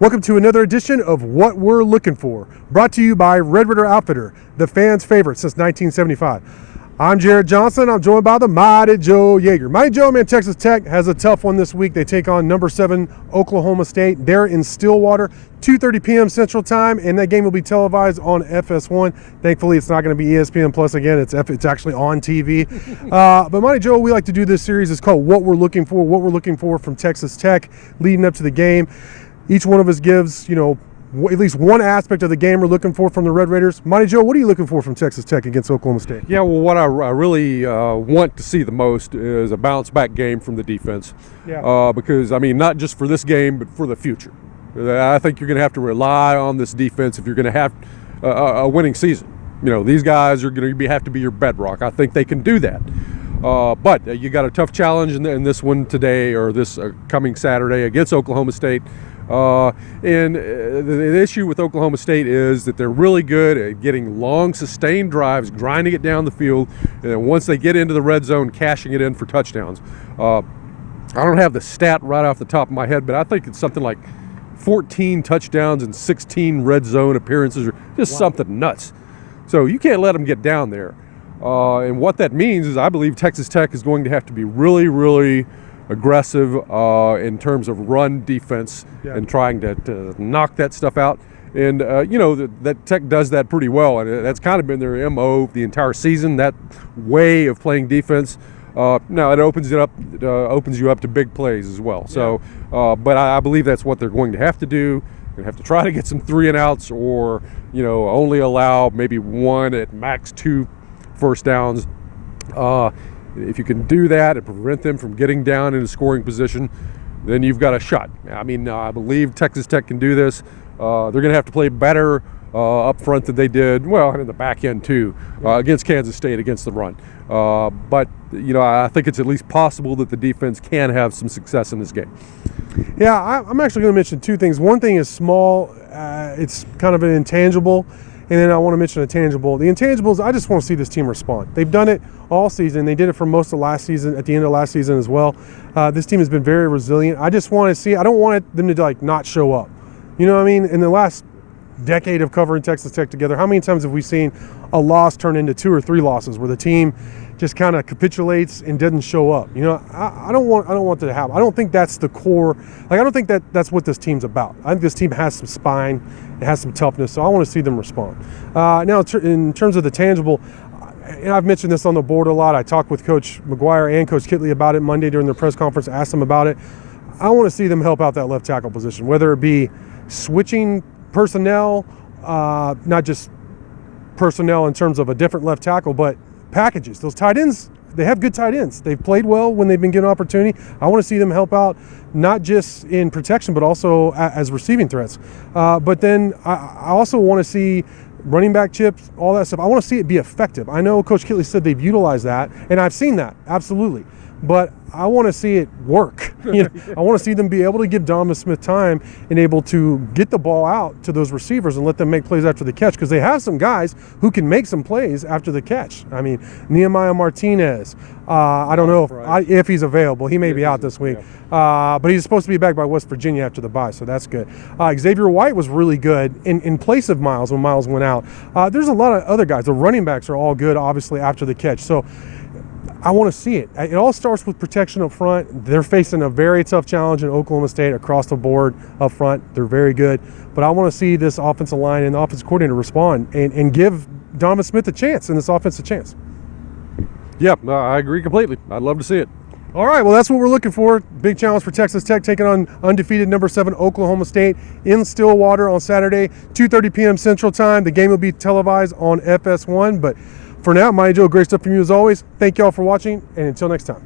Welcome to another edition of What We're Looking For, brought to you by Red Ritter Outfitter, the fans' favorite since 1975. I'm Jared Johnson. I'm joined by the Mighty Joe Yeager. Mighty Joe, man, Texas Tech has a tough one this week. They take on number 7 Oklahoma State. They're in Stillwater, 2:30 p.m. Central Time, and that game will be televised on FS1. Thankfully, it's not going to be ESPN Plus again. It's actually on TV. But Mighty Joe, we like to do this series. It's called What We're Looking For. What we're looking for from Texas Tech leading up to the game. Each one of us gives, at least one aspect of the game we're looking for from the Red Raiders. Mighty Joe, what are you looking for from Texas Tech against Oklahoma State? Yeah, well, what I really want to see the most is a bounce-back game from the defense. Yeah. Because, not just for this game, but for the future. I think you're going to have to rely on this defense if you're going to have a winning season. These guys are going to have to be your bedrock. I think they can do that. But you got a tough challenge in this one today, or this coming Saturday against Oklahoma State. And the issue with Oklahoma State is that they're really good at getting long, sustained drives, grinding it down the field, and then once they get into the red zone, cashing it in for touchdowns. I don't have the stat right off the top of my head, but I think it's something like 14 touchdowns and 16 red zone appearances, or just something nuts. So you can't let them get down there. And what that means is I believe Texas Tech is going to have to be really, really aggressive in terms of run defense and trying to knock that stuff out. And, that Tech does that pretty well. And that's kind of been their MO the entire season, that way of playing defense. Now, it opens you up to big plays as well. So, but I believe that's what they're going to have to do. They're going to have to try to get some 3-and-outs, or, only allow maybe 1 at max 2 first downs. If you can do that and prevent them from getting down into scoring position, then you've got a shot. I believe Texas Tech can do this. They're going to have to play better up front than they did, and in the back end too, against Kansas State, against the run. But I think it's at least possible that the defense can have some success in this game. Yeah, I'm actually going to mention 2 things. One thing is small. It's kind of an intangible. And then I want to mention a tangible. The intangibles, I just want to see this team respond. They've done it all season. They did it for most of last season, at the end of last season as well. This team has been very resilient. I just want to see, I don't want them to not show up. You know what I mean? In the last decade of covering Texas Tech together, how many times have we seen a loss turn into 2 or 3 losses where the team just kind of capitulates and doesn't show up? I don't want that to happen. I don't think that's the core. I don't think that's what this team's about. I think this team has some spine. It has some toughness, so I want to see them respond. Now, in terms of the tangible, and I've mentioned this on the board a lot. I talked with Coach McGuire and Coach Kitley about it Monday during their press conference, asked them about it. I want to see them help out that left tackle position, whether it be switching personnel, not just personnel in terms of a different left tackle, but packages. Those tight ends, they have good tight ends. They've played well when they've been given opportunity. I want to see them help out, not just in protection, but also as receiving threats. But then I also want to see running back chips, all that stuff. I want to see it be effective. I know Coach Kitley said they've utilized that, and I've seen that, absolutely. But I want to see it work. I want to see them be able to give Donovan Smith time and able to get the ball out to those receivers and let them make plays after the catch, because they have some guys who can make some plays after the catch. Nehemiah Martinez, I don't know if he's available. He may be out this week. But he's supposed to be back by West Virginia after the bye, so that's good. Xavier White was really good in place of Miles when Miles went out. There's a lot of other guys. The running backs are all good, obviously, after the catch. So I want to see it. It all starts with protection up front. They're facing a very tough challenge in Oklahoma State across the board up front. They're very good. But I want to see this offensive line and the offensive coordinator respond and give Donovan Smith a chance and this offense a chance. Yeah, I agree completely. I'd love to see it. All right, well, that's what we're looking for. Big challenge for Texas Tech, taking on undefeated number 7 Oklahoma State in Stillwater on Saturday, 2:30 p.m. Central Time. The game will be televised on FS1. But for now, Mighty Joe, great stuff from you as always. Thank you all for watching, and until next time.